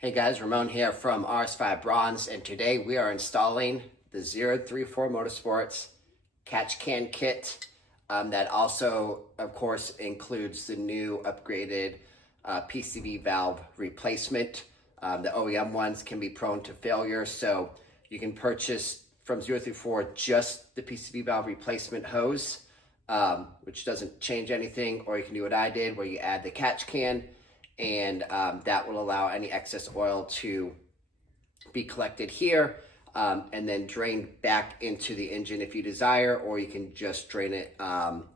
Hey guys, Ramon here from RS5 Bronze, and today we are installing the 034 Motorsports catch can kit that also, of course, includes the new upgraded PCV valve replacement. The OEM ones can be prone to failure, so you can purchase from 034 just the PCV valve replacement hose, which doesn't change anything, or you can do what I did where you add the catch can, and that will allow any excess oil to be collected here and then drain back into the engine if you desire, or you can just drain it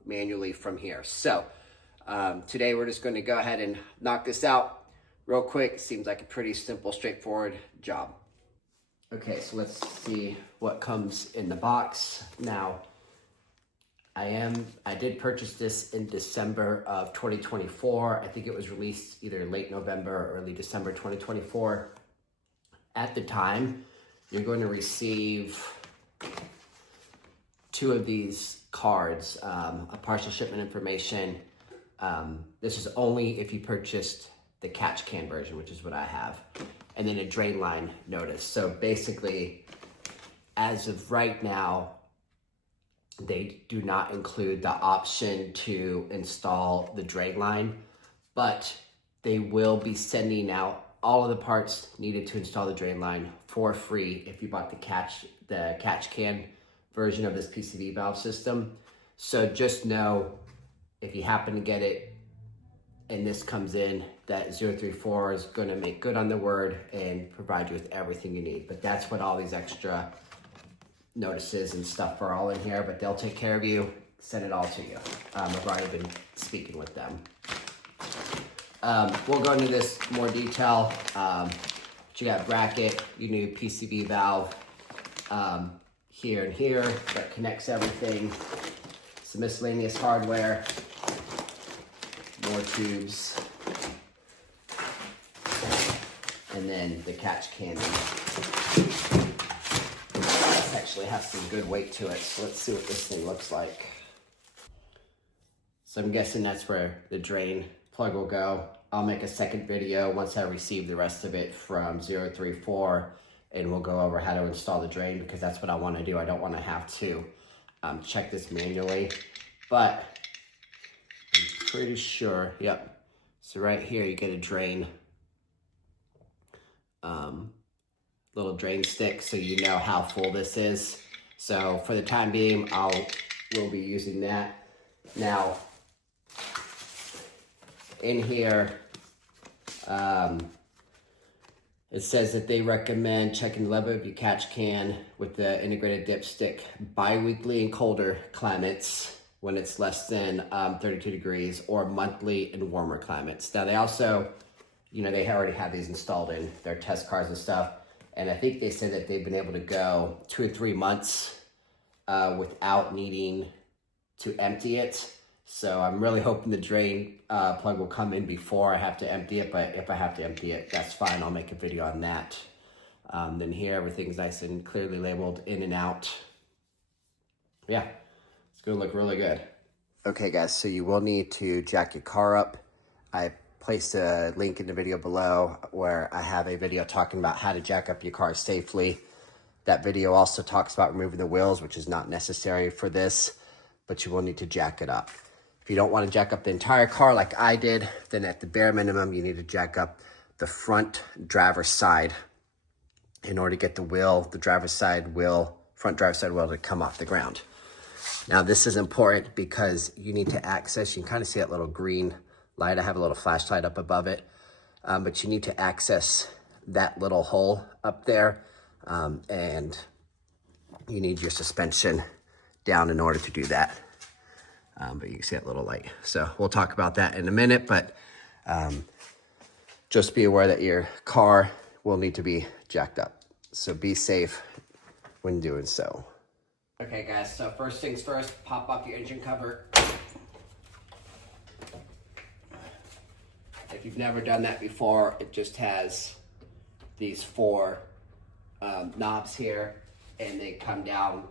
manually from here. So today we're just going to go ahead and knock this out real quick. Seems like a pretty simple, straightforward job. Okay, so let's see what comes in the box. Now, I did purchase this in December of 2024. I think it was released either late November or early December 2024. At the time, you're going to receive 2 of these cards, a partial shipment information. This is only if you purchased the catch can version, which is what I have, and then a drain line notice. So basically, as of right now, they do not include the option to install the drain line, but they will be sending out all of the parts needed to install the drain line for free if you bought the catch can version of this PCV valve system. So just know, if you happen to get it and this comes in, that 034 is going to make good on the word and provide you with everything you need. But that's what all these extra notices and stuff are all in here, but they'll take care of you, send it all to you. I've already been speaking with them. We'll go into this more detail. You got bracket, your new PCV valve here and here that connects everything. Some miscellaneous hardware, more tubes, and then the catch can. Actually has some good weight to it, so let's see what this thing looks like. So I'm guessing that's where the drain plug will go. I'll make a second video once I receive the rest of it from 034, and we'll go over how to install the drain, because that's what I want to do. I don't want to have to check this manually, but I'm pretty sure, yep. So right here you get a drain, little drain stick, so you know how full this is. So for the time being, we'll be using that. Now, in here, it says that they recommend checking the level of your catch can with the integrated dipstick bi-weekly in colder climates when it's less than 32 degrees, or monthly in warmer climates. Now they also, they already have these installed in their test cars and stuff. And I think they said that they've been able to go 2 or 3 months without needing to empty it. So I'm really hoping the drain plug will come in before I have to empty it. But if I have to empty it, that's fine. I'll make a video on that. Then here, everything's nice and clearly labeled in and out. Yeah, it's gonna look really good. Okay guys, so you will need to jack your car up. I placed a link in the video below where I have a video talking about how to jack up your car safely. That video also talks about removing the wheels, which is not necessary for this, but you will need to jack it up. If you don't want to jack up the entire car like I did, then at the bare minimum, you need to jack up the front driver's side in order to get the wheel, the driver's side wheel, front driver's side wheel to come off the ground. Now this is important because you need to access, you can kind of see that little green light. I have a little flashlight up above it, but you need to access that little hole up there, and you need your suspension down in order to do that. But you can see that little light. So we'll talk about that in a minute, but just be aware that your car will need to be jacked up. So be safe when doing so. Okay guys, so first things first, pop off your engine cover. If you've never done that before, it just has these 4 knobs here, and they come down.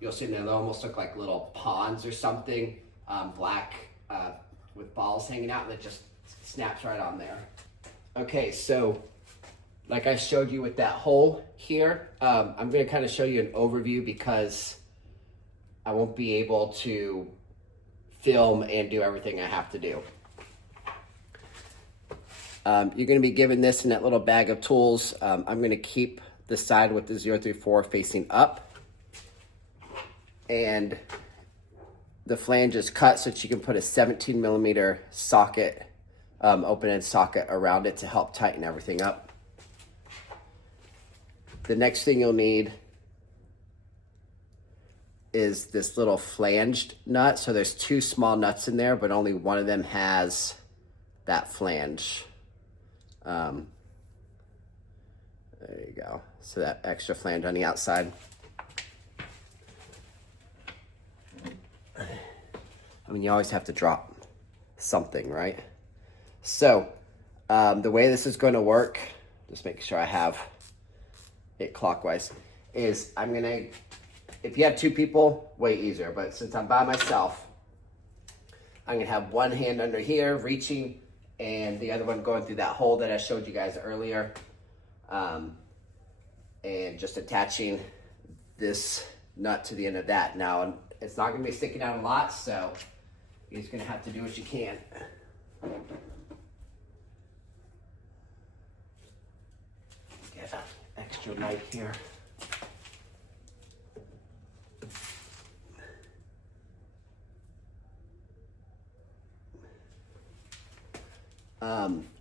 You'll see them, they almost look like little ponds or something, black with balls hanging out, and it just snaps right on there. Okay, so like I showed you with that hole here, I'm going to kind of show you an overview because I won't be able to film and do everything I have to do. You're going to be given this in that little bag of tools. I'm going to keep the side with the 034 facing up. And the flange is cut so that you can put a 17 millimeter socket, open-end socket around it to help tighten everything up. The next thing you'll need is this little flanged nut. So there's two small nuts in there, but only one of them has that flange. There you go. So that extra flange on the outside. I mean, you always have to drop something, right? So the way this is going to work, just make sure I have it clockwise, is I'm going to, if you have two people, way easier. But since I'm by myself, I'm going to have one hand under here reaching and the other one going through that hole that I showed you guys earlier. And just attaching this nut to the end of that. Now, it's not going to be sticking out a lot, so you're just going to have to do what you can. Get an extra knife here.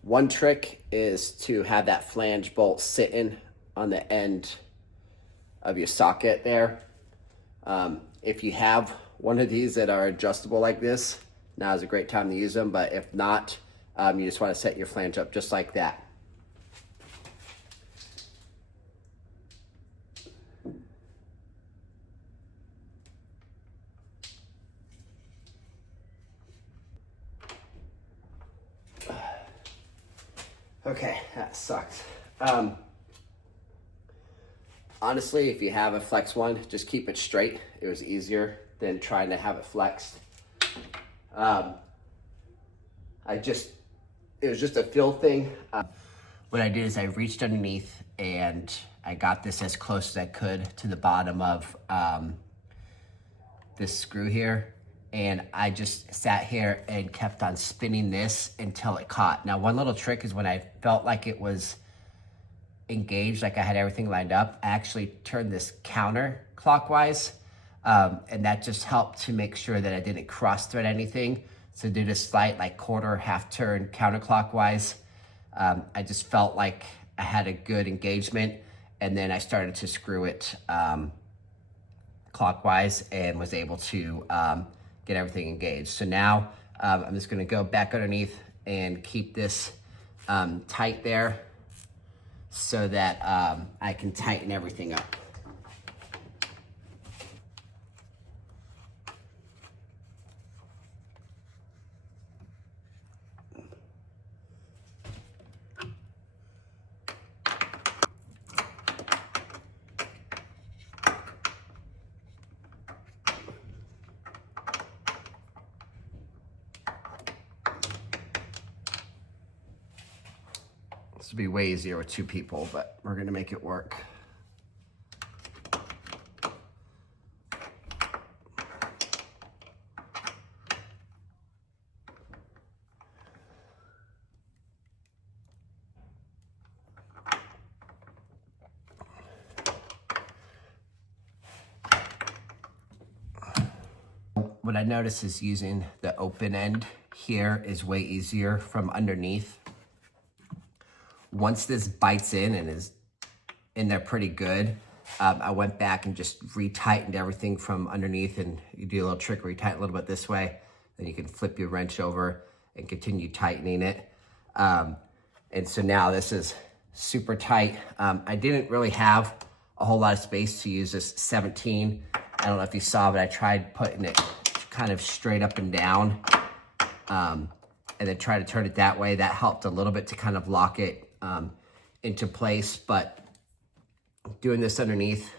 One trick is to have that flange bolt sitting on the end of your socket there. If you have one of these that are adjustable like this, now is a great time to use them, but if not, you just want to set your flange up just like that. Okay, that sucks. Honestly, if you have a flex one, just keep it straight. It was easier than trying to have it flexed. It was just a feel thing. What I did is I reached underneath and I got this as close as I could to the bottom of this screw here. And I just sat here and kept on spinning this until it caught. Now, one little trick is when I felt like it was engaged, like I had everything lined up, I actually turned this counterclockwise. And that just helped to make sure that I didn't cross thread anything. So did a slight like quarter, half turn counterclockwise. I just felt like I had a good engagement. And then I started to screw it clockwise and was able to get everything engaged. So now I'm just gonna go back underneath and keep this tight there so that I can tighten everything up. This would be way easier with two people, but we're gonna make it work. What I noticed is using the open end here is way easier from underneath. Once this bites in and is in there pretty good, I went back and just retightened everything from underneath, and you do a little trick where you tighten a little bit this way, then you can flip your wrench over and continue tightening it. And so now this is super tight. I didn't really have a whole lot of space to use this 17. I don't know if you saw, but I tried putting it kind of straight up and down, and then try to turn it that way. That helped a little bit to kind of lock it into place, but doing this underneath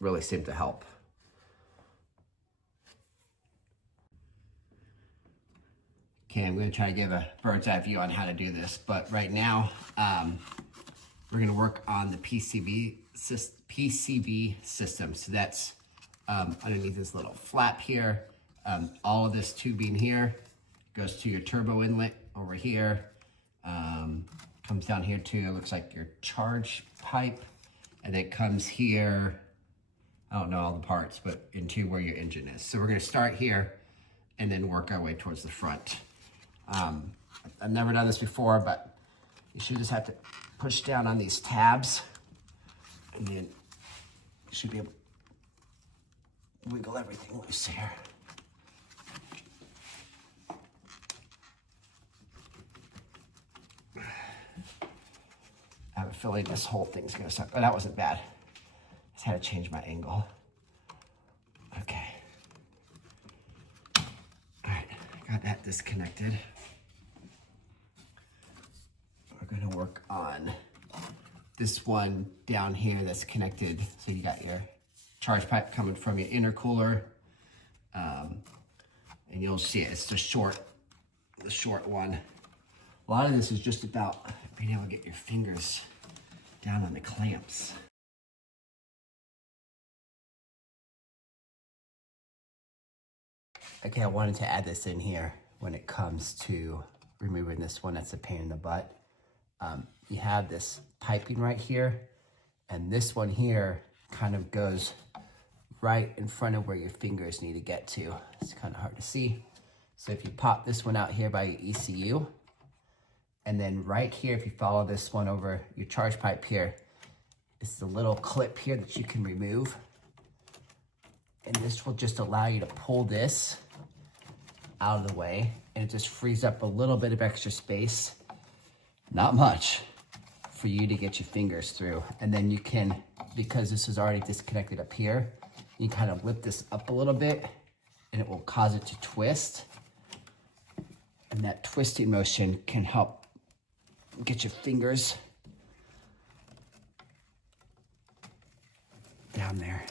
really seemed to help. Okay, I'm going to try to give a bird's eye view on how to do this, but right now we're gonna work on the PCV system. So that's underneath this little flap here. All of this tubing here goes to your turbo inlet over here. Comes down here to, it looks like your charge pipe. And it comes here, I don't know all the parts, but into where your engine is. So we're gonna start here and then work our way towards the front. I've never done this before, but you should just have to push down on these tabs and then you should be able to wiggle everything loose here. I have a feeling this whole thing's gonna suck. Oh, that wasn't bad. Just had to change my angle. Okay. All right, got that disconnected. We're gonna work on this one down here that's connected. So you got your charge pipe coming from your intercooler. And you'll see it, it's the short one. A lot of this is just about being able to get your fingers down on the clamps. Okay, I wanted to add this in here when it comes to removing this one that's a pain in the butt. You have this piping right here, and this one here kind of goes right in front of where your fingers need to get to. It's kind of hard to see. So if you pop this one out here by your ECU, and then right here, if you follow this one over your charge pipe here, it's the little clip here that you can remove. And this will just allow you to pull this out of the way, and it just frees up a little bit of extra space, not much, for you to get your fingers through. And then you can, because this is already disconnected up here, you kind of lift this up a little bit and it will cause it to twist. And that twisting motion can help get your fingers down there.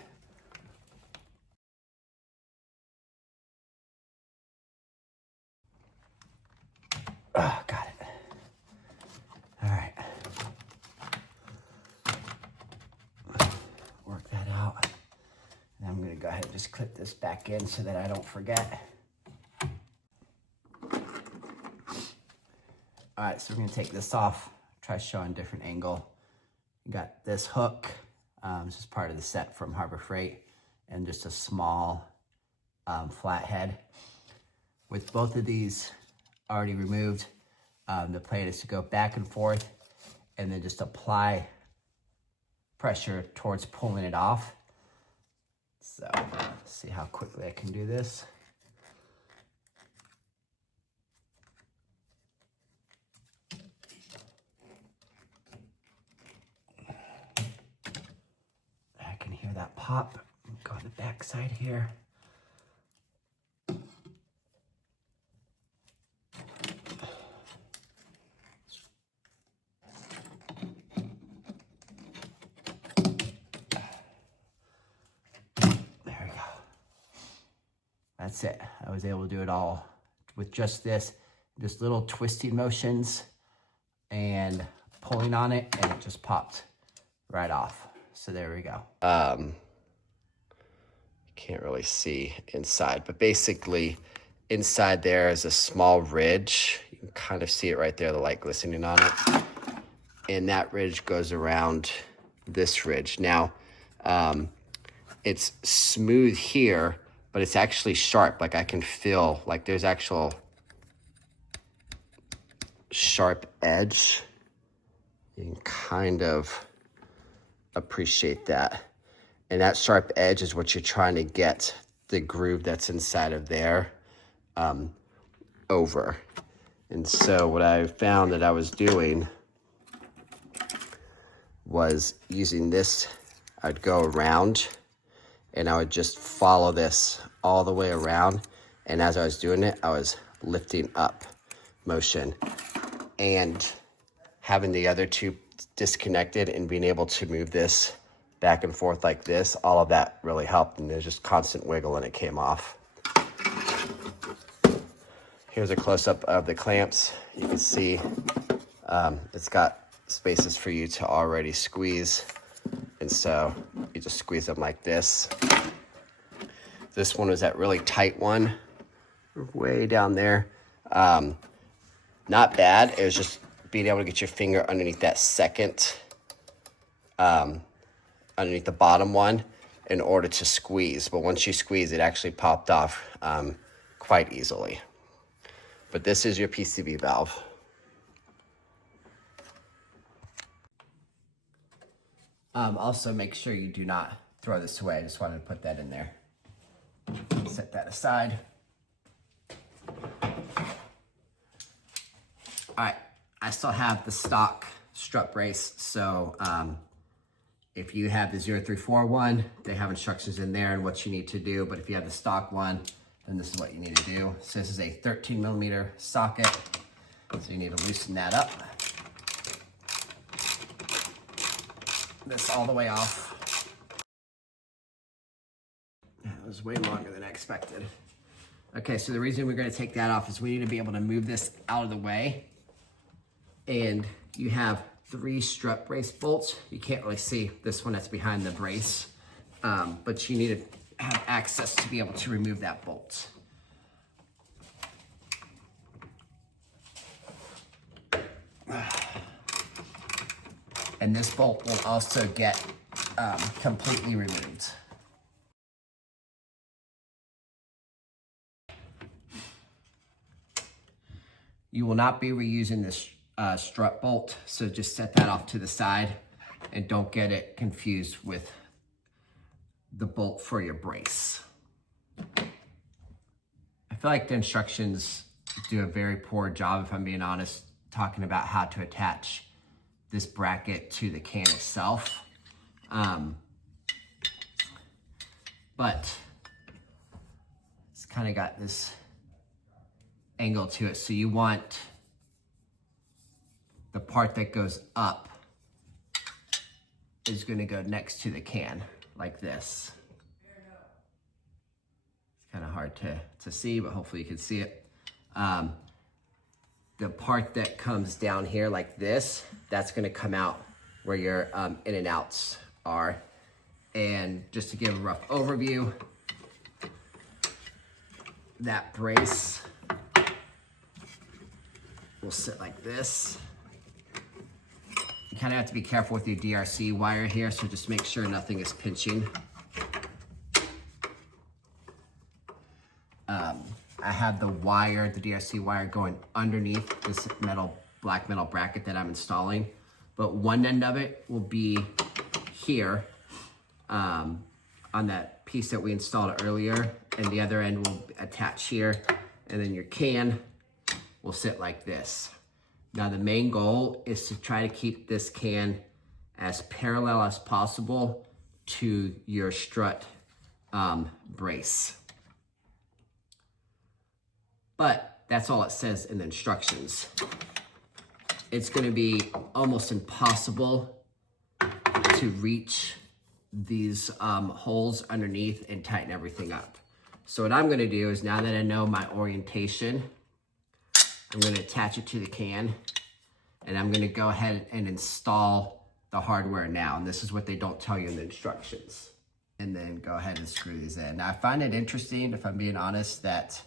Oh, got it. All right. Work that out. And I'm gonna go ahead and just clip this back in so that I don't forget. All right, so we're gonna take this off, try showing a different angle. You got this hook, this is part of the set from Harbor Freight, and just a small flathead. With both of these already removed, the plan is to go back and forth and then just apply pressure towards pulling it off. So let's see how quickly I can do this. I can hear that pop. Go on the back side here. That's it. I was able to do it all with just this, just little twisting motions and pulling on it, and it just popped right off. So there we go. Can't really see inside, but basically inside there is a small ridge. You can kind of see it right there, the light glistening on it. And that ridge goes around this ridge. Now, it's smooth here, but it's actually sharp. Like I can feel like there's actual sharp edge. You can kind of appreciate that. And that sharp edge is what you're trying to get the groove that's inside of there over. And so what I found that I was doing was using this, I'd go around and I would just follow this all the way around. And as I was doing it, I was lifting up motion and having the other two disconnected and being able to move this back and forth like this. All of that really helped, and there's just constant wiggle and it came off. Here's a close-up of the clamps. You can see it's got spaces for you to already squeeze. And so you just squeeze them like this. This one was that really tight one, way down there. Not bad. It was just being able to get your finger underneath that second, underneath the bottom one in order to squeeze. But once you squeeze, it actually popped off quite easily. But this is your PCV valve. Also, make sure you do not throw this away. I just wanted to put that in there. Set that aside. All right, I still have the stock strut brace. So if you have the 034 one, they have instructions in there and what you need to do. But if you have the stock one, then this is what you need to do. So this is a 13 millimeter socket. So you need to loosen that up. This all the way off. That was way longer than I expected. Okay, so the reason we're gonna take that off is we need to be able to move this out of the way. And you have 3 strut brace bolts. You can't really see this one that's behind the brace, but you need to have access to be able to remove that bolt. And this bolt will also get completely removed. You will not be reusing this strut bolt, so just set that off to the side and don't get it confused with the bolt for your brace. I feel like the instructions do a very poor job, if I'm being honest, talking about how to attach this bracket to the can itself. But it's kind of got this angle to it. So you want the part that goes up is going to go next to the can like this. It's kind of hard to see, but hopefully you can see it. The part that comes down here like this, that's going to come out where your in and outs are. And just to give a rough overview, that brace will sit like this. You kind of have to be careful with your DRC wire here, so just make sure nothing is pinching. I have the wire, the DRC wire, going underneath this black metal bracket that I'm installing, but one end of it will be here on that piece that we installed earlier, and the other end will attach here, and then your can will sit like this. Now the main goal is to try to keep this can as parallel as possible to your strut brace. But that's all it says in the instructions. It's gonna be almost impossible to reach these holes underneath and tighten everything up. So what I'm gonna do is, now that I know my orientation, I'm gonna attach it to the can, and I'm gonna go ahead and install the hardware now. And this is what they don't tell you in the instructions. And then go ahead and screw these in. Now I find it interesting, if I'm being honest, that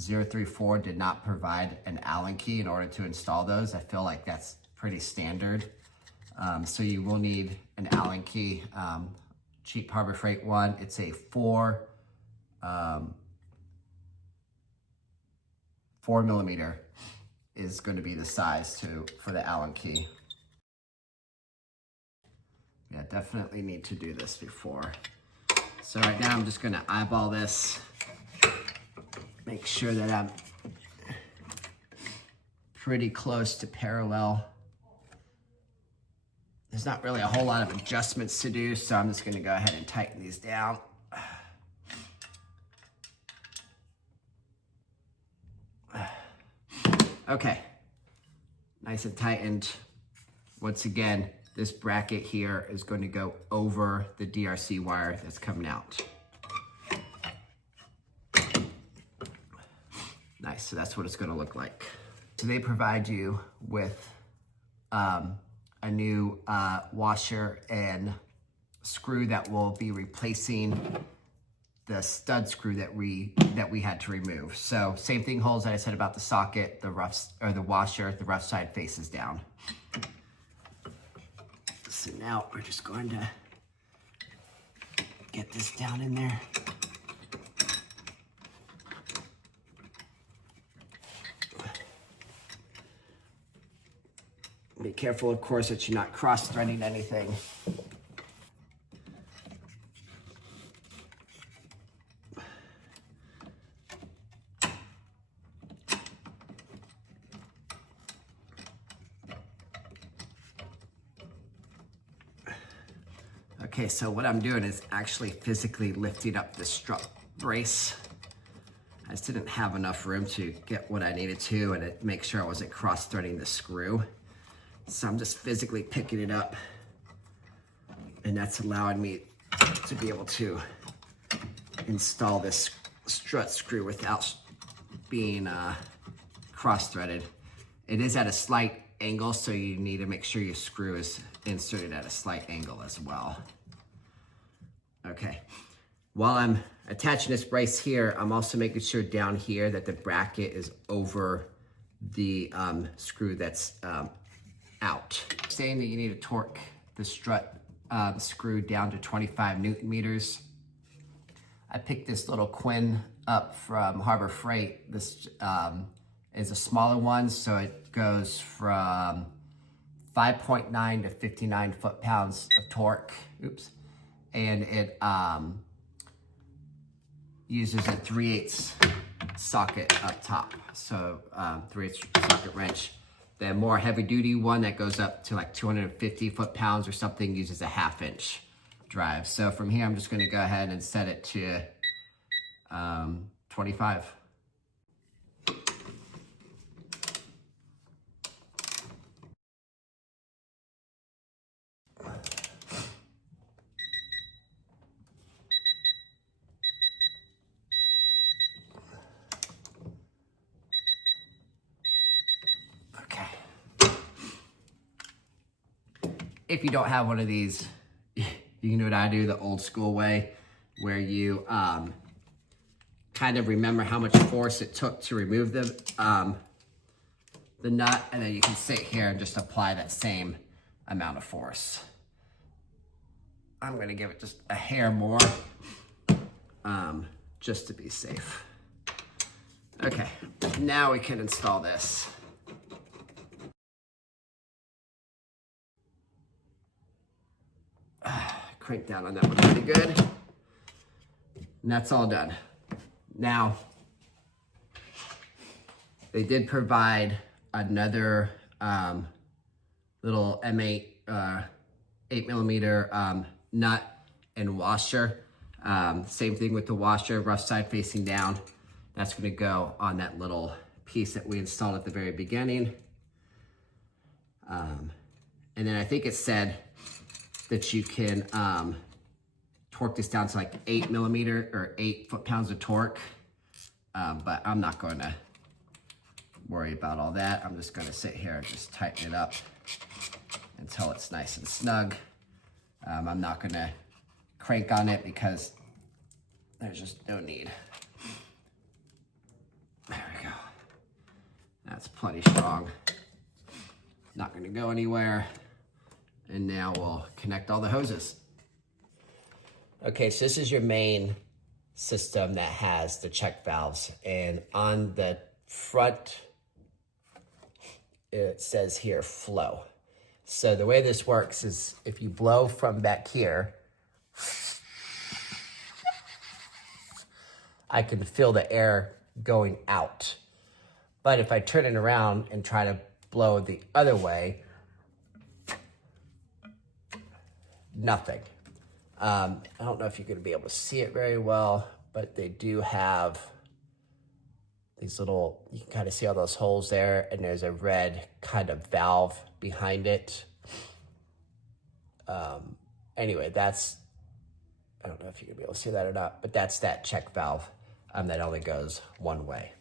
034 did not provide an Allen key in order to install those. I feel like that's pretty standard. So you will need an Allen key. Cheap Harbor Freight one, it's a 4 millimeter is going to be the size for the Allen key. Yeah, definitely need to do this before. So right now I'm just going to eyeball this. Make sure that I'm pretty close to parallel. There's not really a whole lot of adjustments to do, so I'm just gonna go ahead and tighten these down. Okay, nice and tightened. Once again, this bracket here is going to go over the DRC wire that's coming out. Nice, so that's what it's gonna look like. So they provide you with a a new washer and screw that will be replacing the stud screw that we had to remove. So same thing holds that I said about the socket, the washer, the rough side faces down. So now we're just going to get this down in there. Be careful, of course, that you're not cross-threading anything. Okay, so what I'm doing is actually physically lifting up the strut brace. I just didn't have enough room to get what I needed to and make sure I wasn't cross-threading the screw. So I'm just physically picking it up, and that's allowing me to be able to install this strut screw without being cross-threaded. It is at a slight angle, so you need to make sure your screw is inserted at a slight angle as well. Okay, while I'm attaching this brace here, I'm also making sure down here that the bracket is over the screw that's out. Saying that you need to torque the strut screw down to 25 Newton meters. I picked this little Quinn up from Harbor Freight. This is a smaller one, so it goes from 5.9 to 59 foot-pounds of torque. Oops. And it uses a 3/8 socket up top. So 3/8 socket wrench. The more heavy-duty one that goes up to like 250 foot-pounds or something uses a 1/2-inch drive. So from here, I'm just going to go ahead and set it to 25. If you don't have one of these, you can do what I do, the old school way, where you kind of remember how much force it took to remove the nut, and then you can sit here and just apply that same amount of force. I'm gonna give it just a hair more, just to be safe. Okay, now we can install this. Crank down on that one pretty good. And that's all done. Now, they did provide another little M8 8mm nut and washer. Same thing with the washer, rough side facing down. That's gonna go on that little piece that we installed at the very beginning. And then I think it said that you can torque this down to like 8mm or 8 foot-pounds of torque. But I'm not going to worry about all that. I'm just going to sit here and just tighten it up until it's nice and snug. I'm not going to crank on it because there's just no need. There we go. That's plenty strong. Not going to go anywhere. And now we'll connect all the hoses. Okay, so this is your main system that has the check valves. And on the front, it says here, flow. So the way this works is if you blow from back here, I can feel the air going out. But if I turn it around and try to blow the other way, nothing. I don't know if you're going to be able to see it very well, but they do have these little, you can kind of see all those holes there, and there's a red kind of valve behind it. Anyway, that's, I don't know if you're going to be able to see that or not, but that's that check valve that only goes one way.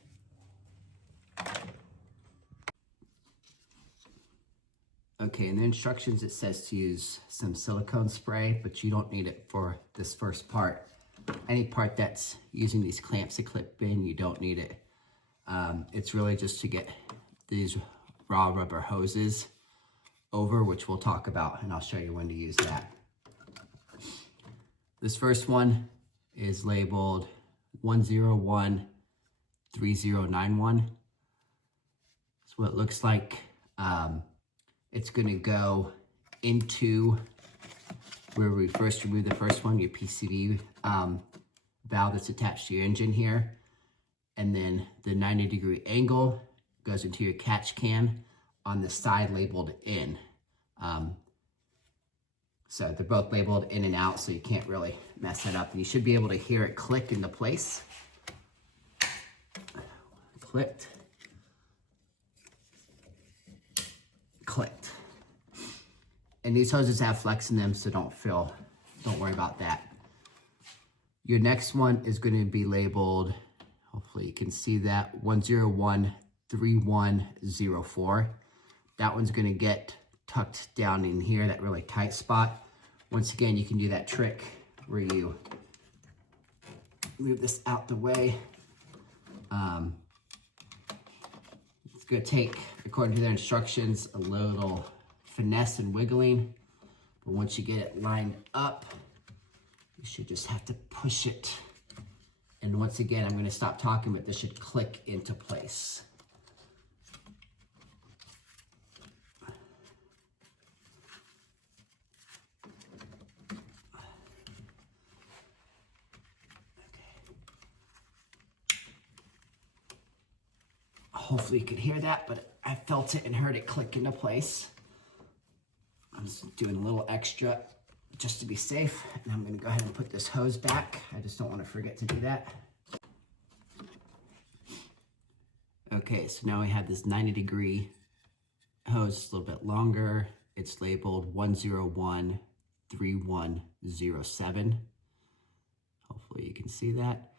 Okay, in the instructions it says to use some silicone spray, but you don't need it for this first part. Any part that's using these clamps to clip in, you don't need it. It's really just to get these raw rubber hoses over, which we'll talk about, and I'll show you when to use that. This first one is labeled 1013091. That's what it looks like. It's gonna go into where we first removed the first one, your PCV valve that's attached to your engine here. And then the 90-degree angle goes into your catch can on the side labeled in. So they're both labeled in and out, so you can't really mess that up. And you should be able to hear it click into place. Clicked. Clicked. And these hoses have flex in them, so don't worry about that. Your next one is going to be labeled, hopefully you can see that, 1013104. That one's going to get tucked down in here, that really tight spot. Once again, you can do that trick where you move this out the way. It's going to take, according to their instructions, a little finesse and wiggling. But once you get it lined up, you should just have to push it. And once again, I'm going to stop talking, but this should click into place. Hopefully you can hear that, but I felt it and heard it click into place. I'm just doing a little extra just to be safe. And I'm gonna go ahead and put this hose back. I just don't wanna forget to do that. Okay, so now we have this 90-degree hose, it's a little bit longer. It's labeled 1013107. Hopefully you can see that.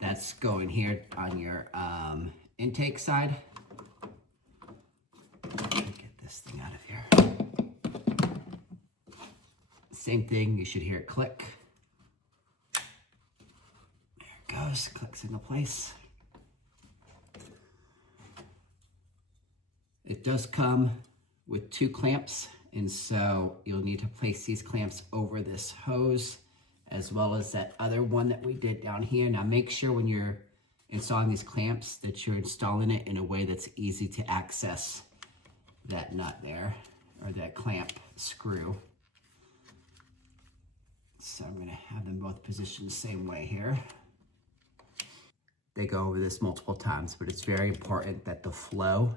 That's going here on your intake side. Get this thing out of here. Same thing, you should hear it click. There it goes, clicks into place. It does come with 2 clamps, and so you'll need to place these clamps over this hose, as well as that other one that we did down here. Now make sure when you're installing these clamps that you're installing it in a way that's easy to access that nut there, or that clamp screw. So I'm gonna have them both positioned the same way here. They go over this multiple times, but it's very important that the flow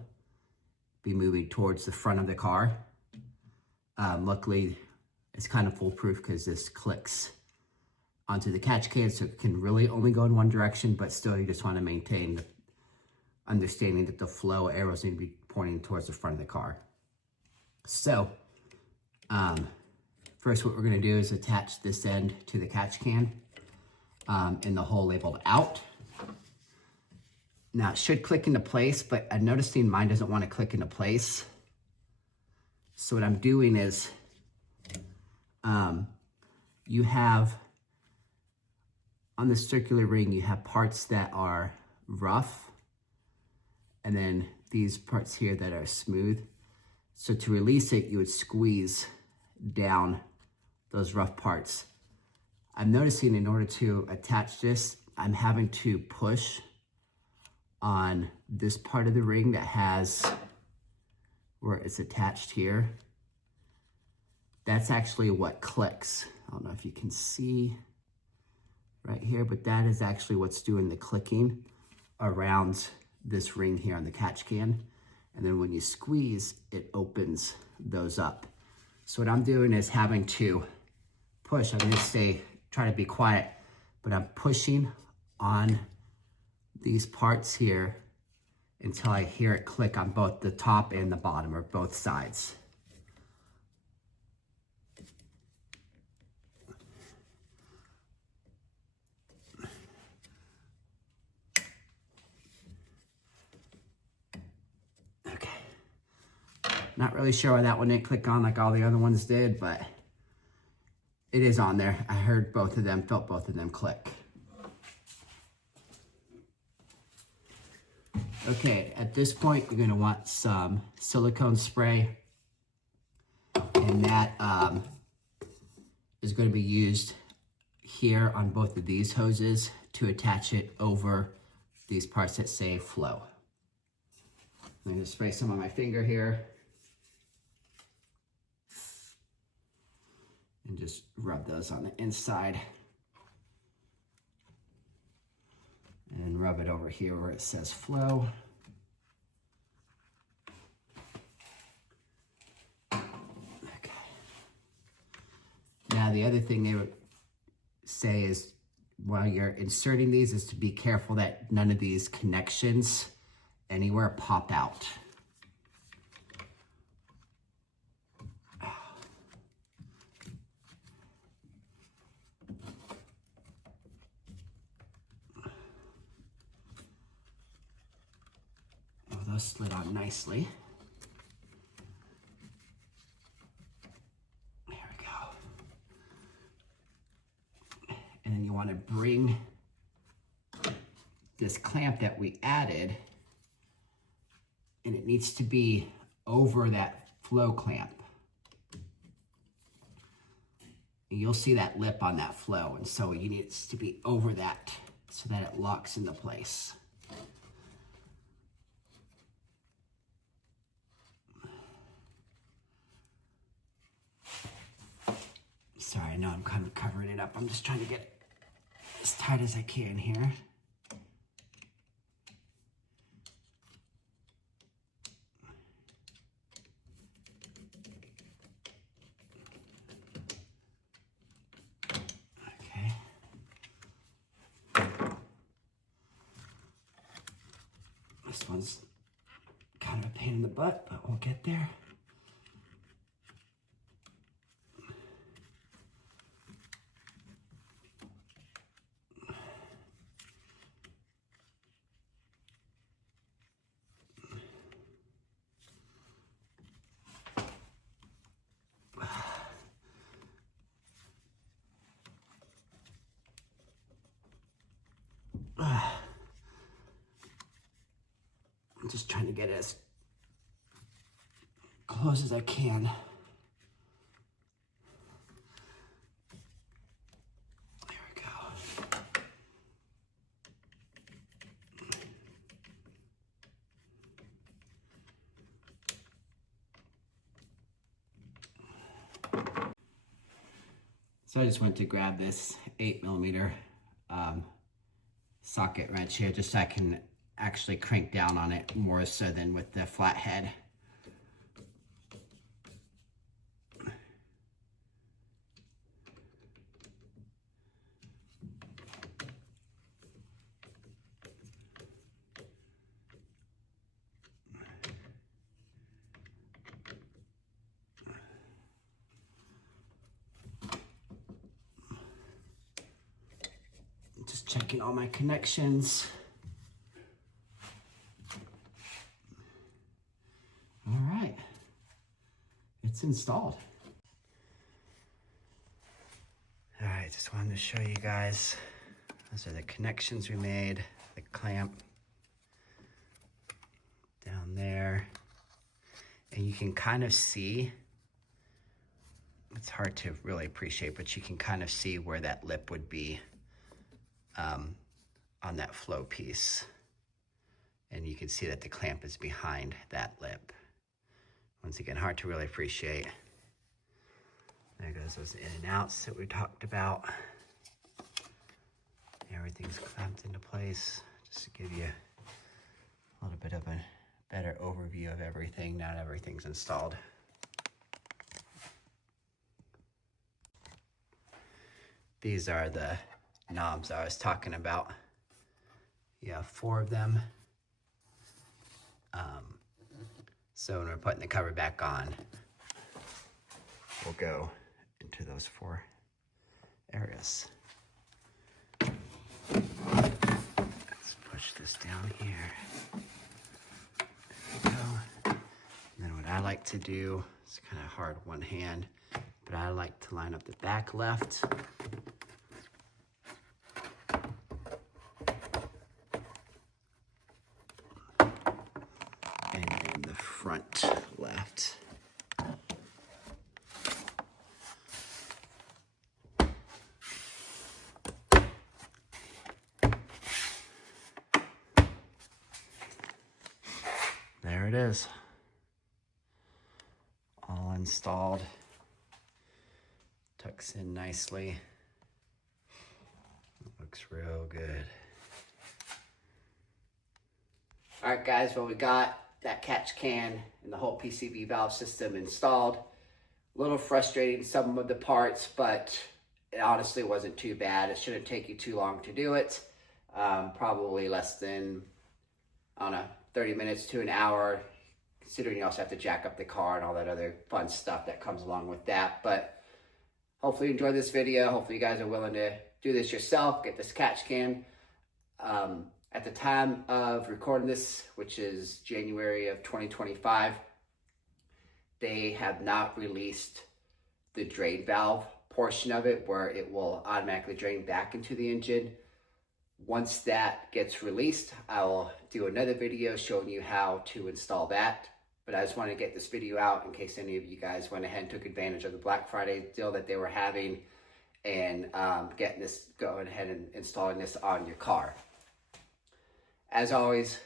be moving towards the front of the car. Luckily, it's kind of foolproof because this clicks onto the catch can, so it can really only go in one direction, but still you just want to maintain the understanding that the flow arrows need to be pointing towards the front of the car. So, first what we're going to do is attach this end to the catch can in the hole labeled out. Now it should click into place, but I'm noticing mine doesn't want to click into place. So what I'm doing is, you have, on the circular ring, you have parts that are rough, and then these parts here that are smooth. So to release it, you would squeeze down those rough parts. I'm noticing in order to attach this, I'm having to push on this part of the ring that has where it's attached here. That's actually what clicks. I don't know if you can see right here, but that is actually what's doing the clicking around this ring here on the catch can. And then when you squeeze, it opens those up. So what I'm doing is having to push. I'm gonna try to be quiet, but I'm pushing on these parts here until I hear it click on both the top and the bottom, or both sides. Not really sure why that one didn't click on like all the other ones did, but it is on there. I heard both of them, felt both of them click. Okay, at this point, you're gonna want some silicone spray, and that is gonna be used here on both of these hoses to attach it over these parts that say flow. I'm gonna spray some on my finger here and just rub those on the inside. And rub it over here where it says flow. Okay. Now the other thing they would say is while you're inserting these is to be careful that none of these connections anywhere pop out. Those slid on nicely. There we go. And then you want to bring this clamp that we added, and it needs to be over that flow clamp. And you'll see that lip on that flow, and so you need it to be over that so that it locks into place. Sorry, I know I'm kind of covering it up. I'm just trying to get it as tight as I can here. Okay. This one's kind of a pain in the butt, but we'll get there. I'm just trying to get it as close as I can. There we go. So I just went to grab this 8mm socket wrench here just so I can actually crank down on it more so than with the flathead. Just checking all my connections. All right, it's installed. All right, just wanted to show you guys, those are the connections we made, the clamp down there. And you can kind of see, it's hard to really appreciate, but you can kind of see where that lip would be on that flow piece. And you can see that the clamp is behind that lip. Once again, hard to really appreciate. There goes those in and outs that we talked about. Everything's clamped into place, just to give you a little bit of a better overview of everything. Not everything's installed. These are the knobs I was talking about. You have 4 of them. So when we're putting the cover back on, we'll go into those 4 areas. Let's push this down here. There we go. And then what I like to do, it's kind of hard one hand, but I like to line up the back left. And then the front left. There it is. All installed. Tucks in nicely. Looks real good. All right, guys, well, we got that catch can and the whole PCV valve system installed. A little frustrating, some of the parts, but it honestly wasn't too bad. It shouldn't take you too long to do it. Probably less than, I don't know, 30 minutes to an hour, considering you also have to jack up the car and all that other fun stuff that comes along with that. But hopefully you enjoyed this video. Hopefully you guys are willing to do this yourself, get this catch can. At the time of recording this, which is January of 2025, they have not released the drain valve portion of it where it will automatically drain back into the engine. Once that gets released, I'll do another video showing you how to install that. But I just want to get this video out in case any of you guys went ahead and took advantage of the Black Friday deal that they were having and going ahead and installing this on your car. As always,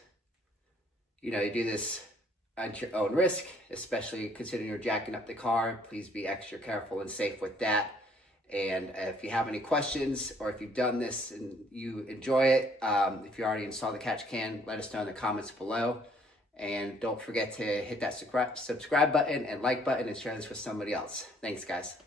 you do this at your own risk, especially considering you're jacking up the car. Please be extra careful and safe with that. And if you have any questions or if you've done this and you enjoy it, if you already installed the catch can, let us know in the comments below. And don't forget to hit that subscribe button and like button and share this with somebody else. Thanks, guys.